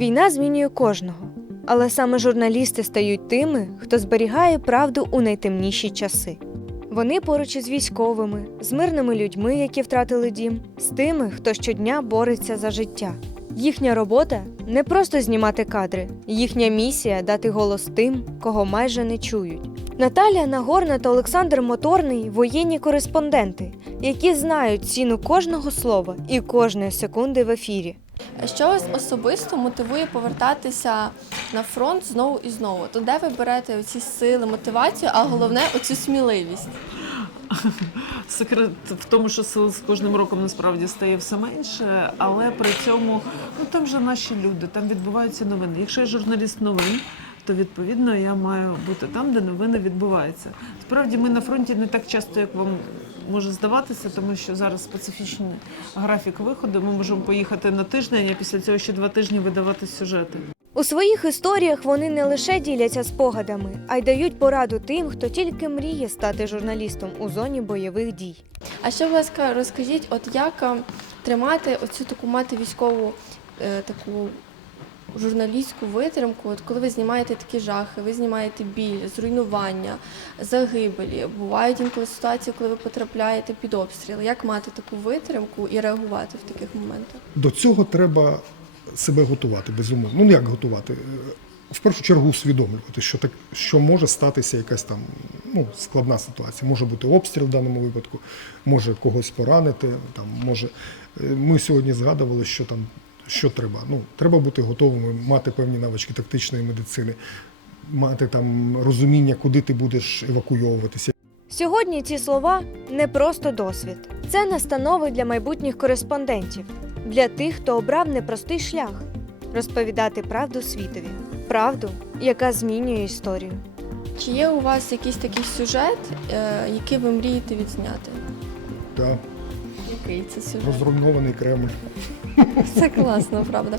Війна змінює кожного, але саме журналісти стають тими, хто зберігає правду у найтемніші часи. Вони поруч із військовими, з мирними людьми, які втратили дім, з тими, хто щодня бореться за життя. Їхня робота не просто знімати кадри, їхня місія дати голос тим, кого майже не чують. Наталія Нагорна та Олександр Моторний воєнні кореспонденти, які знають ціну кожного слова і кожної секунди в ефірі. Що вас особисто мотивує повертатися на фронт знову і знову? То де ви берете оці сили, мотивацію, а головне оцю сміливість? Секрет в тому, що сил з кожним роком насправді стає все менше, але при цьому ну там же наші люди, там відбуваються новини. Якщо я журналіст новин, то відповідно я маю бути там, де новини відбуваються. Справді ми на фронті не так часто, як вам може здаватися, тому що зараз специфічний графік виходу. Ми можемо поїхати на тиждень, а після цього ще два тижні видавати сюжети. У своїх історіях вони не лише діляться спогадами, а й дають пораду тим, хто тільки мріє стати журналістом у зоні бойових дій. А ще, будь ласка, розкажіть, от як е, тримати оцю таку мати військову е, таку журналістську витримку, от коли ви знімаєте такі жахи, ви знімаєте біль, зруйнування, загибелі. Бувають інколи ситуації, коли ви потрапляєте під обстріл. Як мати таку витримку і реагувати в таких моментах? До цього треба себе готувати, безумовно. Ну, як готувати? В першу чергу усвідомлювати, що так, що може статися якась там ну, складна ситуація. Може бути обстріл в даному випадку, може когось поранити. Там, може... Е, Ми сьогодні згадували, що там що треба. Ну, треба бути готовими, мати певні навички тактичної медицини, мати там розуміння, куди ти будеш евакуйовуватися, Сьогодні ці слова не просто досвід, це настанови для майбутніх кореспондентів, для тих, хто обрав непростий шлях розповідати правду світові, правду, яка змінює історію. Чи є у вас якийсь такий сюжет, е, який ви мрієте відзняти? та Який це сюжет? розруйнований Кремль. Це класно, правда.